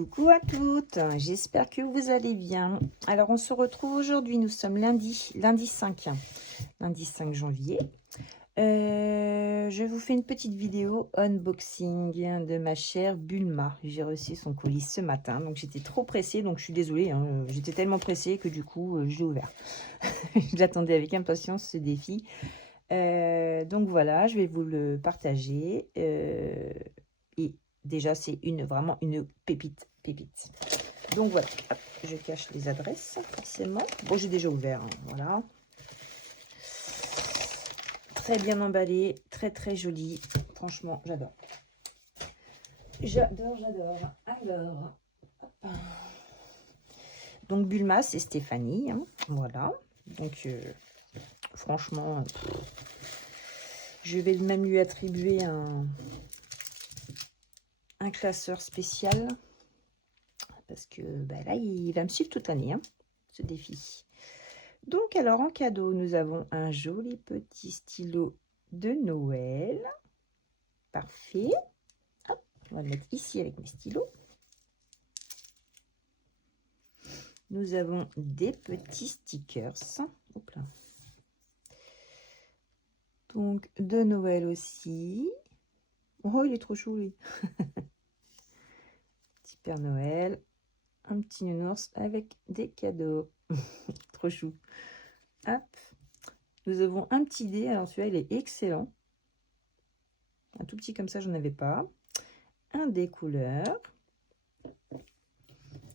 Coucou à toutes, j'espère que vous allez bien. Alors on se retrouve aujourd'hui, nous sommes lundi 5 janvier. Je vous fais une petite vidéo unboxing de ma chère Bulma. J'ai reçu son colis ce matin, donc j'étais trop pressée, donc je suis désolée, hein, j'étais tellement pressée que du coup je l'ai ouvert. Je l'attendais avec impatience ce défi. Donc voilà, je vais vous le partager. Et déjà, c'est vraiment une pépite. Donc voilà, hop, je cache les adresses, forcément. Bon, j'ai déjà ouvert, hein, voilà. Très bien emballé, très joli. Franchement, j'adore. J'adore. Alors, hop. Donc Bulma, c'est Stéphanie, hein, voilà. Donc, franchement, je vais même lui attribuer un classeur spécial. Parce que bah là, il va me suivre toute l'année, hein, ce défi. Donc, alors, en cadeau, nous avons un joli petit stylo de Noël. Parfait. Hop, on va le mettre ici avec mes stylos. Nous avons des petits stickers. Hop là. Donc, de Noël aussi. Oh, il est trop chou, lui. Petit Père Noël. Un petit nounours avec des cadeaux. Trop chou. Hop. Nous avons un petit dé. Alors, celui-là, il est excellent. Un tout petit comme ça, j'en avais pas. Un dé couleur.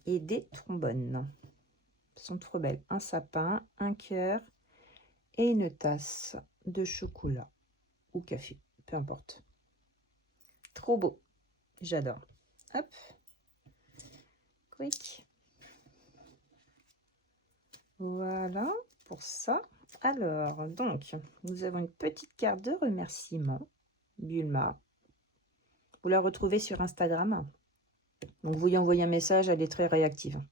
Et des trombones. Ils sont trop belles. Un sapin, un cœur et une tasse de chocolat ou café. Peu importe. Trop beau. J'adore. Hop. Quick. Voilà pour ça. Alors, donc, nous avons une petite carte de remerciement. Bulma. Vous la retrouvez sur Instagram. Donc, vous lui envoyez un message, elle est très réactive.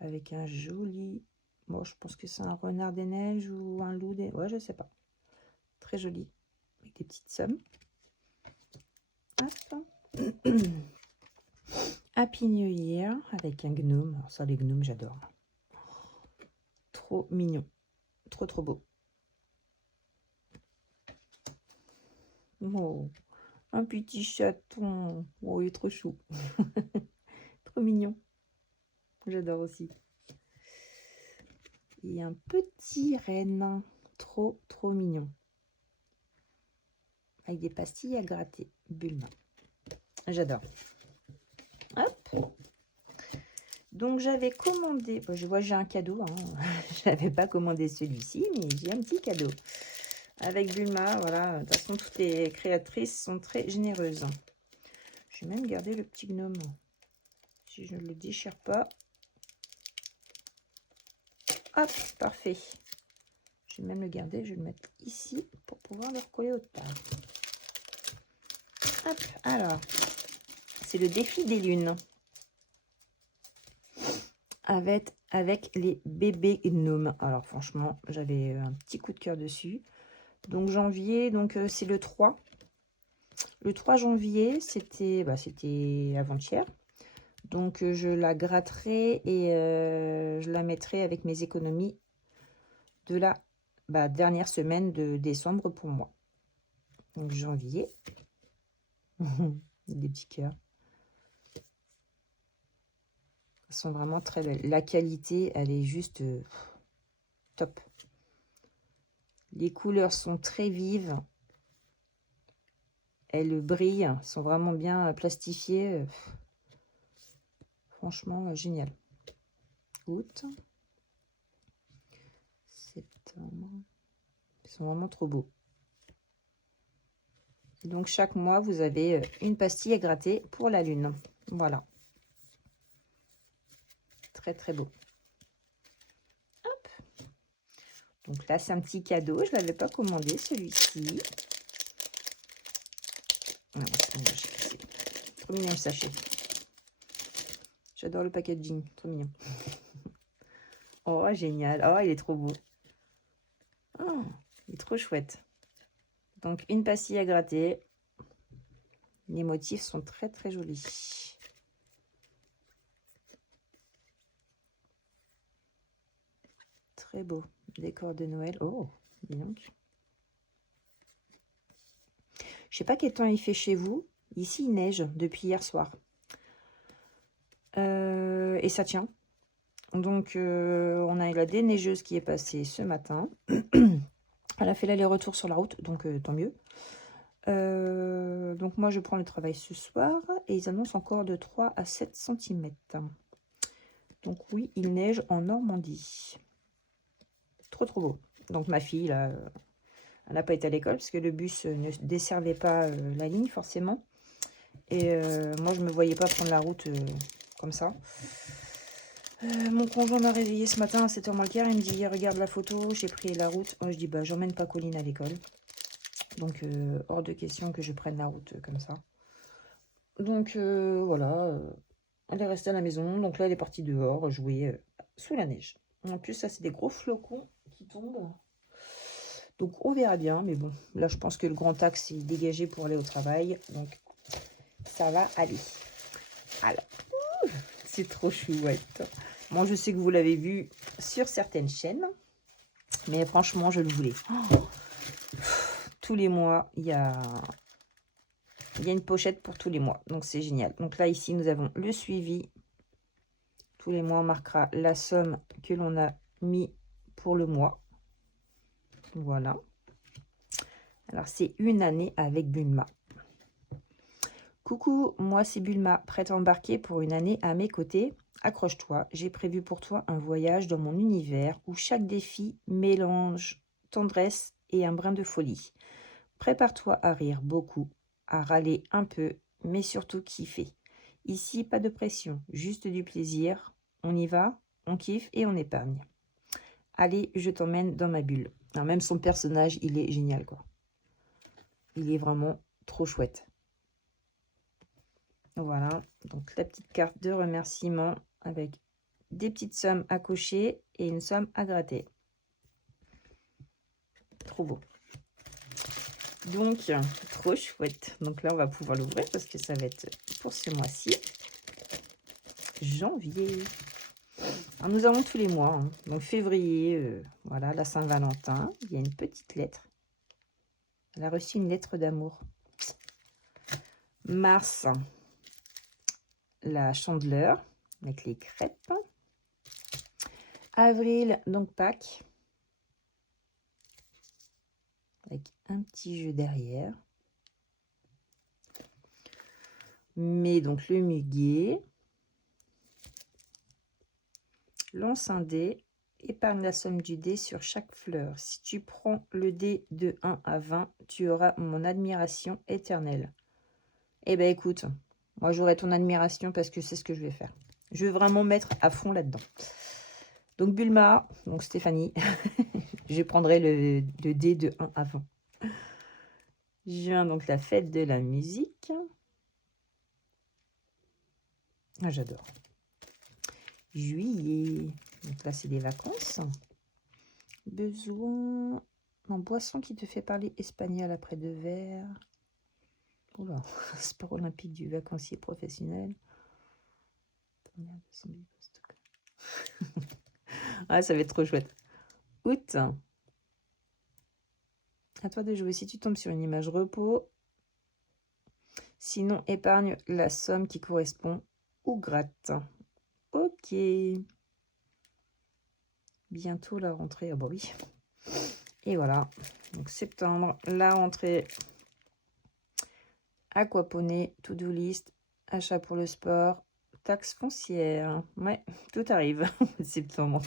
Avec un joli... Bon, je pense que c'est un renard des neiges ou un loup des... Ouais, je sais pas. Très joli. Avec des petites sommes. Hop. Happy New Year avec un gnome. Alors ça, les gnomes, j'adore. Trop mignon. Trop beau. Oh, un petit chaton. Oh, il est trop chou. Trop mignon. J'adore aussi. Et un petit renne. Trop mignon. Avec des pastilles à gratter. Bulma. J'adore. Hop. Donc j'avais commandé, bon, je vois j'ai un cadeau, hein. Je n'avais pas commandé celui-ci, mais j'ai un petit cadeau. Avec Bulma, voilà, de toute façon toutes les créatrices sont très généreuses. Je vais même garder le petit gnome, si je ne le déchire pas. Hop, parfait. Je vais même le garder, je vais le mettre ici pour pouvoir le recoller au table. Hop, alors, c'est le défi des lunes. Avec les bébés gnomes. Alors franchement, j'avais un petit coup de cœur dessus. Donc janvier, donc c'est le 3. Le 3 janvier, c'était avant-hier. Donc je la gratterai et je la mettrai avec mes économies de la dernière semaine de décembre pour moi. Donc janvier. Des petits cœurs. Elles sont vraiment très belles. La qualité, elle est juste top. Les couleurs sont très vives. Elles brillent, sont vraiment bien plastifiées. Franchement, génial. Août. Septembre. Ils sont vraiment trop beaux. Et donc, chaque mois, vous avez une pastille à gratter pour la lune. Voilà. Très beau. Hop. Donc là, c'est un petit cadeau. Je ne l'avais pas commandé, celui-ci. Ah, trop mignon le sachet. J'adore le packaging. Trop mignon. Oh, génial. Oh, il est trop beau. Oh, il est trop chouette. Donc, une pastille à gratter. Les motifs sont très jolis. Très beau. Décor de Noël. Oh, dis donc. Je sais pas quel temps il fait chez vous. Ici, il neige depuis hier soir. Et ça tient. Donc, on a eu la déneigeuse qui est passée ce matin. Elle a fait l'aller-retour sur la route, donc tant mieux. Donc, moi, je prends le travail ce soir. Et ils annoncent encore de 3 à 7 cm. Donc, oui, il neige en Normandie. Trop, trop beau. Donc, ma fille, là, elle n'a pas été à l'école parce que le bus ne desservait pas la ligne, forcément. Et moi, je ne me voyais pas prendre la route comme ça. Mon conjoint m'a réveillée ce matin à 7h moins le quart. Il me dit, regarde la photo, j'ai pris la route. Moi, je dis, bah, j'emmène pas Colline à l'école. Donc, hors de question que je prenne la route comme ça. Donc, voilà. Elle est restée à la maison. Donc là, elle est partie dehors jouer sous la neige. En plus, ça, c'est des gros flocons qui tombent. Donc, on verra bien. Mais bon, là, je pense que le grand axe est dégagé pour aller au travail. Donc, ça va aller. Alors, c'est trop chouette. Moi, je sais que vous l'avez vu sur certaines chaînes. Mais franchement, je le voulais. Oh, tous les mois, il y a une pochette pour tous les mois. Donc, c'est génial. Donc là, ici, nous avons le suivi. Tous les mois, on marquera la somme que l'on a mis pour le mois. Voilà. Alors, c'est une année avec Bulma. Coucou, moi, c'est Bulma, prête à embarquer pour une année à mes côtés. Accroche-toi, j'ai prévu pour toi un voyage dans mon univers où chaque défi mélange tendresse et un brin de folie. Prépare-toi à rire beaucoup, à râler un peu, mais surtout kiffer. Ici, pas de pression, juste du plaisir. On y va, on kiffe et on épargne. Allez, je t'emmène dans ma bulle. Alors, même son personnage, il est génial, quoi. Il est vraiment trop chouette. Voilà, donc la petite carte de remerciement avec des petites sommes à cocher et une somme à gratter. Trop beau. Donc, trop chouette. Donc là, on va pouvoir l'ouvrir parce que ça va être pour ce mois-ci. Janvier. Alors, nous avons tous les mois. Hein. Donc, février, voilà, la Saint-Valentin. Il y a une petite lettre. Elle a reçu une lettre d'amour. Mars, la chandeleur avec les crêpes. Avril, donc Pâques. Avec un petit jeu derrière. Mai, donc le muguet. Lance un dé. Épargne la somme du dé sur chaque fleur. Si tu prends le dé de 1 à 20, tu auras mon admiration éternelle. Eh bien, écoute, moi, j'aurai ton admiration parce que c'est ce que je vais faire. Je vais vraiment mettre à fond là-dedans. Donc, Bulma, donc Stéphanie, je prendrai le dé de 1 à 20. Juin, donc la fête de la musique. Ah, j'adore. Juillet, donc là, c'est des vacances. Besoin en boisson qui te fait parler espagnol après 2 verres. Oula, sport olympique du vacancier professionnel. Ah, ça va être trop chouette. Août. À toi de jouer. Si tu tombes sur une image repos, sinon épargne la somme qui correspond ou gratte. Ok. Bientôt la rentrée. Ah bah oui. Et voilà. Donc septembre, la rentrée. Aquaponie, to-do list, achat pour le sport, taxe foncière. Ouais, tout arrive. Septembre.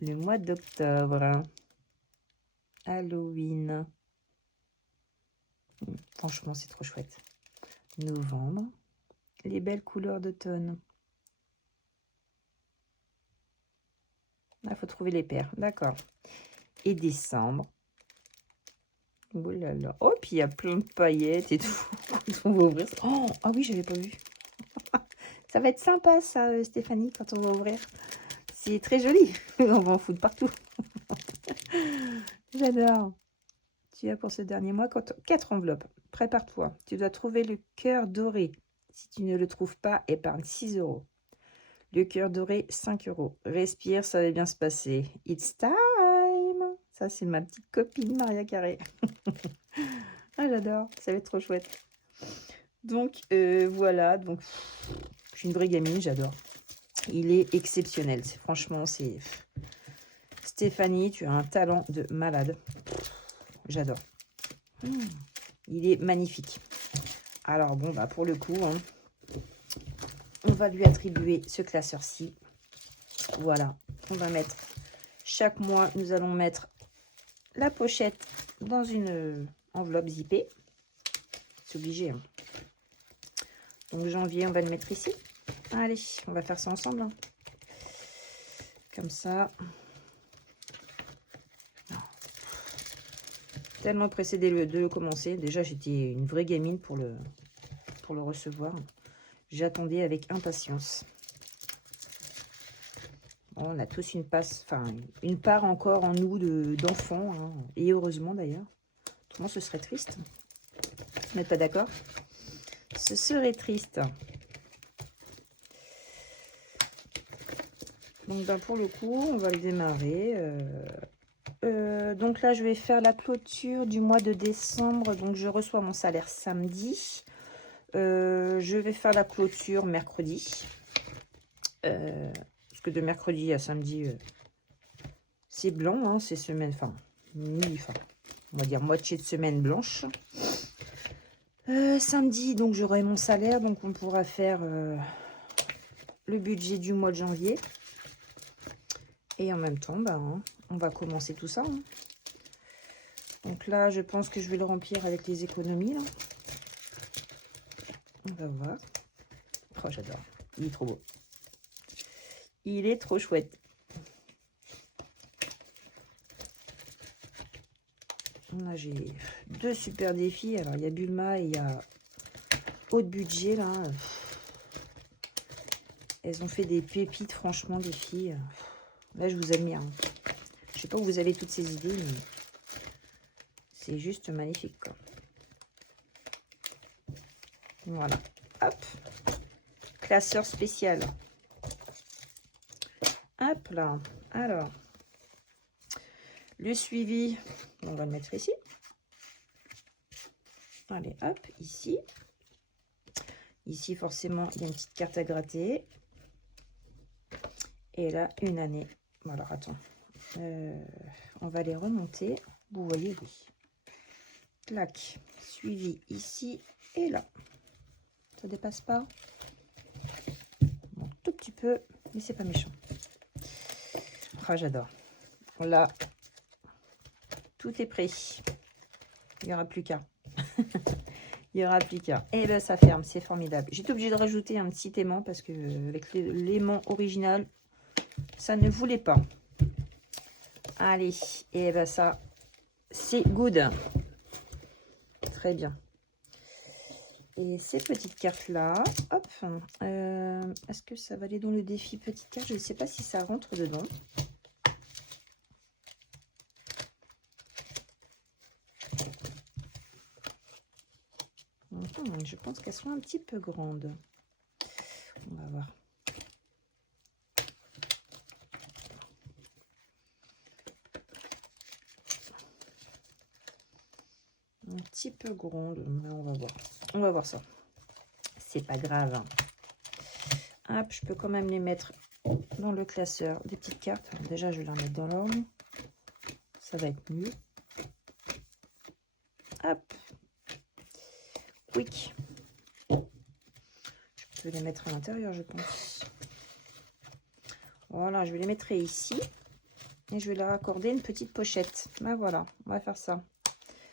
Le mois d'octobre. Halloween. Franchement, c'est trop chouette. Novembre. Les belles couleurs d'automne. Il faut trouver les paires. D'accord. Et décembre. Oh là là. Oh, puis il y a plein de paillettes et tout. Quand on va ouvrir. Oh, ah oui, j'avais pas vu. Ça va être sympa, ça, Stéphanie, quand on va ouvrir. C'est très joli. On va en foutre partout. J'adore. Tu as pour ce dernier mois 4 enveloppes. Prépare-toi. Tu dois trouver le cœur doré. Si tu ne le trouves pas, épargne 6 €. Le cœur doré, 5 €. Respire, ça va bien se passer. It's time. Ça, c'est ma petite copine Maria Carré. Ah, j'adore. Ça va être trop chouette. Donc, voilà. Donc, je suis une vraie gamine, j'adore. Il est exceptionnel. Franchement, c'est... Stéphanie, tu as un talent de malade. J'adore. Il est magnifique. Alors, bon, bah pour le coup, hein, on va lui attribuer ce classeur-ci. Voilà. On va mettre... Chaque mois, nous allons mettre la pochette dans une enveloppe zippée. C'est obligé. Hein. Donc, janvier, on va le mettre ici. Allez, on va faire ça ensemble. Hein. Comme ça. Tellement pressée de le commencer. Déjà, j'étais une vraie gamine pour le recevoir. J'attendais avec impatience. Bon, on a tous une part encore en nous d'enfants. Hein, et heureusement d'ailleurs. Autrement, ce serait triste. Vous n'êtes pas d'accord? Ce serait triste. Donc, ben, pour le coup, on va le démarrer. Donc là, je vais faire la clôture du mois de décembre. Donc, je reçois mon salaire samedi. Je vais faire la clôture mercredi. Parce que de mercredi à samedi, c'est blanc. Hein, c'est semaine, on va dire moitié de semaine blanche. Samedi, donc j'aurai mon salaire. Donc, on pourra faire le budget du mois de janvier. Et en même temps, ben, on va commencer tout ça. Hein. Donc là, je pense que je vais le remplir avec les économies. Là. On va voir. Oh, j'adore. Il est trop beau. Il est trop chouette. Là, j'ai 2 super défis. Alors, il y a Bulma et il y a haut de budget, là. Elles ont fait des pépites, franchement, des filles. Là, je vous admire. Hein. Je sais pas où vous avez toutes ces idées, mais c'est juste magnifique, quoi. Voilà. Hop. Classeur spécial. Hop là. Alors, le suivi, on va le mettre ici. Allez, hop, ici. Ici, forcément, il y a une petite carte à gratter. Et là, une année. Bon, alors, attends. On va les remonter. Vous voyez, oui. Clac. Suivi ici et là. Ça dépasse pas. Bon, tout petit peu, mais c'est pas méchant. Ah, j'adore. Là, tout est prêt. Il n'y aura plus qu'un. Il n'y aura plus qu'un. Et ben, ça ferme. C'est formidable. J'étais obligée de rajouter un petit aimant parce que avec l'aimant original, ça ne voulait pas. Allez. Et ben, ça, c'est good. Très bien. Et ces petites cartes-là, hop. Est-ce que ça va aller dans le défi petite carte? Je ne sais pas si ça rentre dedans. Je pense qu'elles sont un petit peu grandes. On va voir. Un petit peu gronde. On va voir. On va voir ça. C'est pas grave. Hop, je peux quand même les mettre dans le classeur des petites cartes. Alors déjà, je vais les mettre dans l'ordre. Ça va être mieux. Hop. Quick. Je peux les mettre à l'intérieur, je pense. Voilà, je vais les mettre ici. Et je vais leur accorder une petite pochette. Ben voilà, on va faire ça.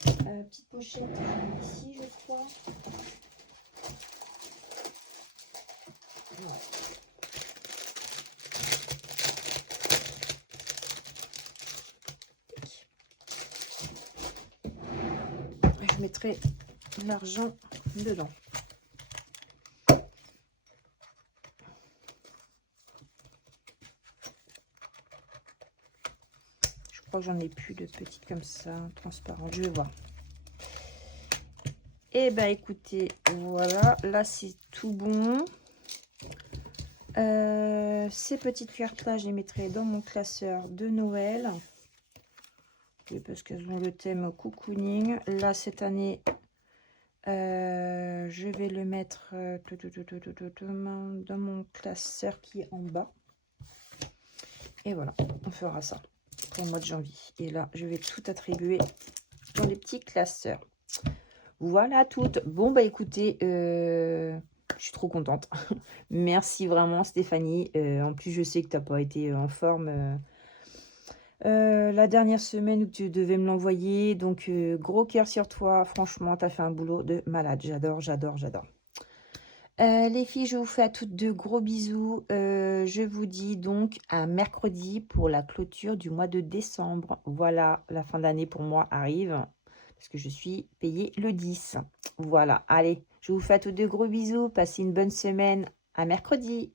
Petite pochette ici, je crois. Voilà. Je mettrai l'argent dedans. Je crois que j'en ai plus de petites comme ça, transparentes. Je vais voir. Et ben écoutez, voilà, là c'est tout bon. Ces petites cartes-là, je les mettrai dans mon classeur de Noël. Parce qu'elles ont le thème cocooning. Là, cette année, je vais le mettre dans mon classeur qui est en bas. Et voilà, on fera ça pour le mois de janvier. Et là, je vais tout attribuer dans les petits classeurs. Voilà toutes. Bon, bah écoutez, je suis trop contente. Merci vraiment Stéphanie. En plus, je sais que tu n'as pas été en forme la dernière semaine où tu devais me l'envoyer. Donc, gros cœur sur toi. Franchement, tu as fait un boulot de malade. J'adore, j'adore, j'adore. Les filles, je vous fais à toutes de gros bisous. Je vous dis donc à mercredi pour la clôture du mois de décembre. Voilà, la fin d'année pour moi arrive parce que je suis payée le 10. Voilà, allez, je vous fais à toutes de gros bisous. Passez une bonne semaine. À mercredi.